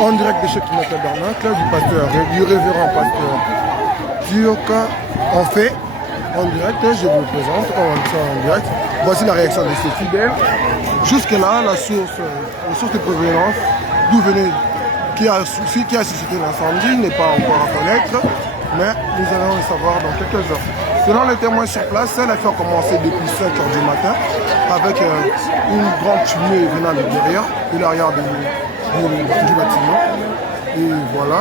En direct de chez Kinaka Bernacle, du pasteur, du révérend pasteur Turc, en fait, en direct, je vous présente, en direct, voici la réaction de ces fidèles. Jusque-là, la source de provenance, d'où venait, qui a suscité l'incendie, n'est pas encore à connaître, mais nous allons le savoir dans quelques heures. Selon les témoins sur place, la fête a commencé depuis 5 h du matin, avec une grande fumée venant de derrière, de l'arrière du bâtiment. Et voilà.